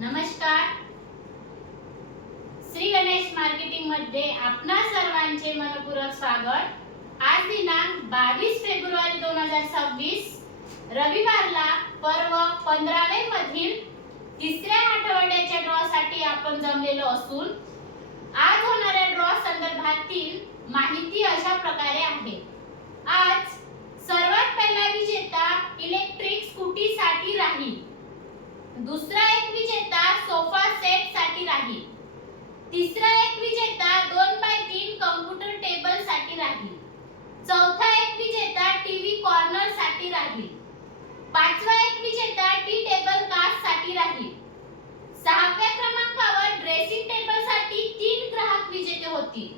नमस्कार. श्री गणेश मार्केटिंग मध्ये आपणा सर्वांचे मनपूर्वक स्वागत. आज दिनांक 22 फेब्रुवारी 2026 रविवारला पर्व 15वे मधील तिसऱ्या आठवड्याच्या ड्रॉ साठी आपण जमलेलो असून आज होणाऱ्या ड्रॉ संदर्भातील माहिती अशा प्रकारे आहे. आज सर्वात पहिला विजेता इलेक्ट्रिक स्कूटी साठी राहील. दुसरा एक विजेता सोफा सेट साठी राहील. तिसरा एक विजेता 2x3 कॉम्प्युटर टेबल साठी राहील. चौथा एक विजेता टीव्ही कॉर्नर साठी राहील. पाचवा एक विजेता टी टेबल कास्ट साठी राहील. सहाव्या क्रमांकावर ड्रेसिंग टेबल साठी 3 ग्राहक विजेते होतील.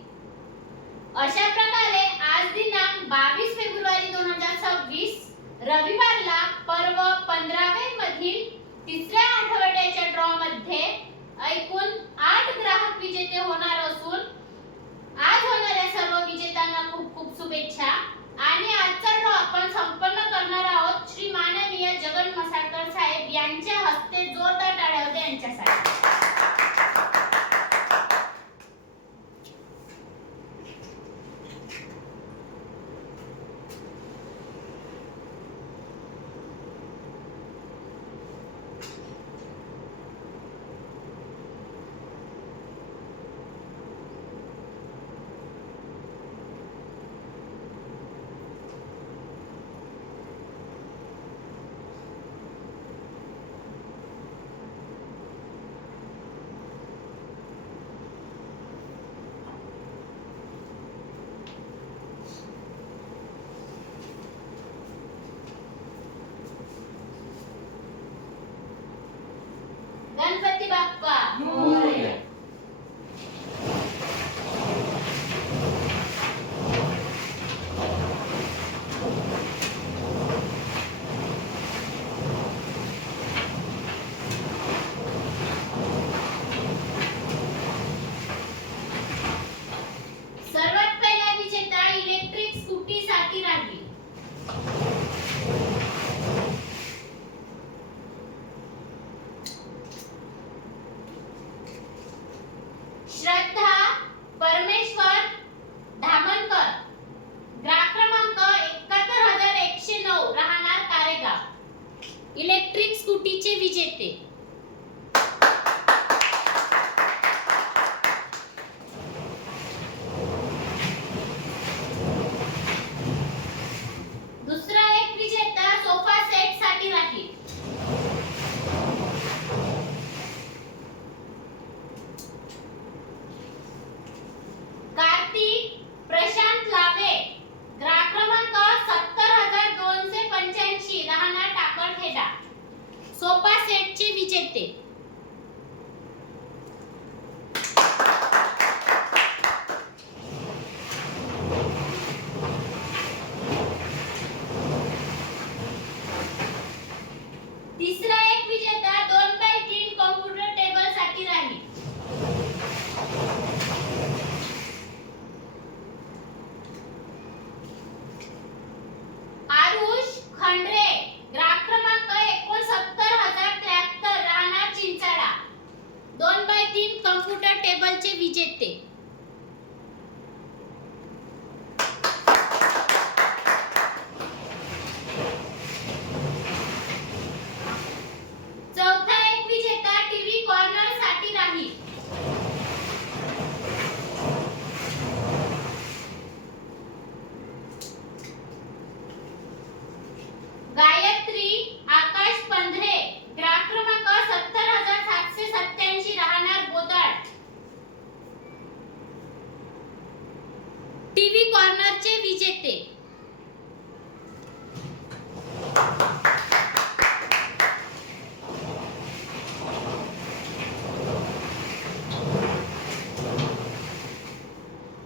अशा प्रकारे आज दिनांक 22 फेब्रुवारी 2026 रविवारला पर्व 15वे मधील तिसऱ्या आठवड्याच्या ड्रॉ मध्ये एकूण 8 ग्राहक विजेते होणार असून आज होणाऱ्या सर्व विजेत्यांना खूप खूप शुभेच्छा. आणि आजचा ड्रॉ आपण संपन्न करणार आहोत श्री माननीय जगन मसाळकर साहेब यांच्या हस्ते. जोरदार टाळ्या होत्या यांच्यासाठी. गणपती बाप्पा मोरया. सर्वात पहिला विजेता इलेक्ट्रिक स्कूटी साठी राहील. श्रद्धा परमेश्वर धामणकर, ग्राहक क्रमांक 71109, राहणार कारेगाव, इलेक्ट्रिक स्कूटीचे विजेते. दुसरा एक विजेता सोफा सेट साठी राहील. कार्तिक प्रशांत लावे, ग्राहक क्रमांक 70285, राहणार टाकळखेडा, सोफा सेटचे विजेते. तिसरा एक विजेता 2x3 कॉम्प्युटर टेबल साठी राहील. आरुष खंडरे, ग्राहक क्रमांक 69073, राहणार चिंचाळा, 2x3 कॉम्प्युटर टेबलचे विजेते. चौथा एक विजेता टीव्ही कॉर्नर साठी राहील. गायत्री आकाश पंधरे, ग्राहक क्रमांक 70787, राहणार बोदाड, टीव्ही कॉर्नरचे विजेते.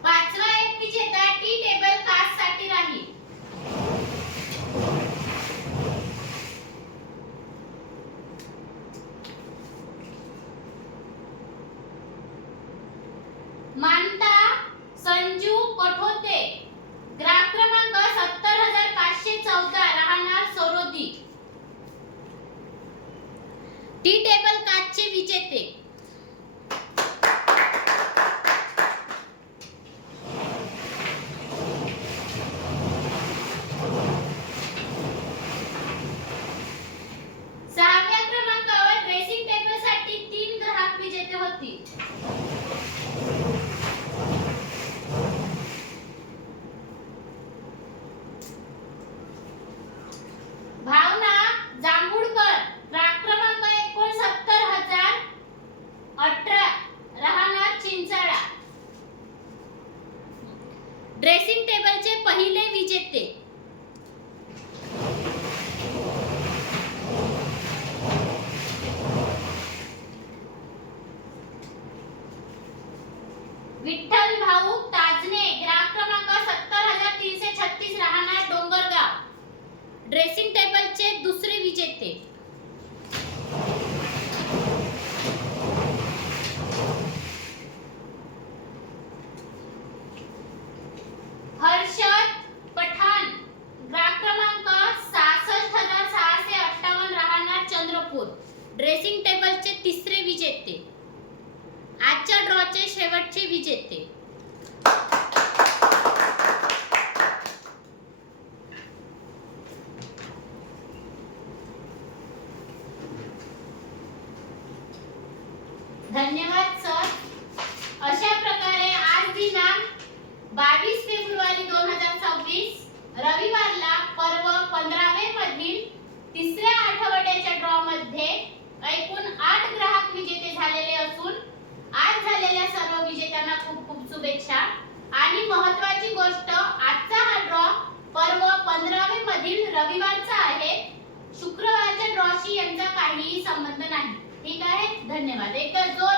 पाचवा एक विजेता टी टेबल कास्ट साठी राहील. मानता संजू कठोते, ग्राहक क्रमांक 70514, राहणार सरोदी, टी टेबल काच रविवारचे विजेते सहाव्या क्रमांकावर ड्रेसिंग टेबल साठी 3 ग्राहक विजेते होतील. भावना जांभूळकर, ग्राहक क्रमांक 69,018, राहणार चिंचाळा. ड्रेसिंग टेबलचे पहिले विजेते विठ्ठल भाऊ ताजने, ग्राहक क्रमांक 70,336, राहणार डोंगरगाव. ड्रेसिंग टेबलचे दुसरे विजेते हर्षद पठाण, ग्राहक क्रमांक 66,658, राहणार चंद्रपूर. ड्रेसिंग टेबलचे तिसरे विजेते, आजच्या ड्रॉचे शेवटचे विजेते धन्यवाद सर. अशा प्रकारे आज दिनांक 22 फेब्रुवारी 2026 रविवारला पर्व 15वे मधील तिसऱ्या आठवड्याच्या ड्रॉ मध्ये एकूण 8 ग्राहक विजेते झालेले असून आज झालेल्या सर्व विजेत्यांना खूप खूप शुभेच्छा. आणि महत्त्वाची गोष्ट, आजचा हा ड्रॉ पर्व 15वे मधील रविवारचा आहे. शुक्रवारच्या ड्रॉशी यांचा काहीही संबंध नाही. ठीक आहे. धन्यवाद. एक जोर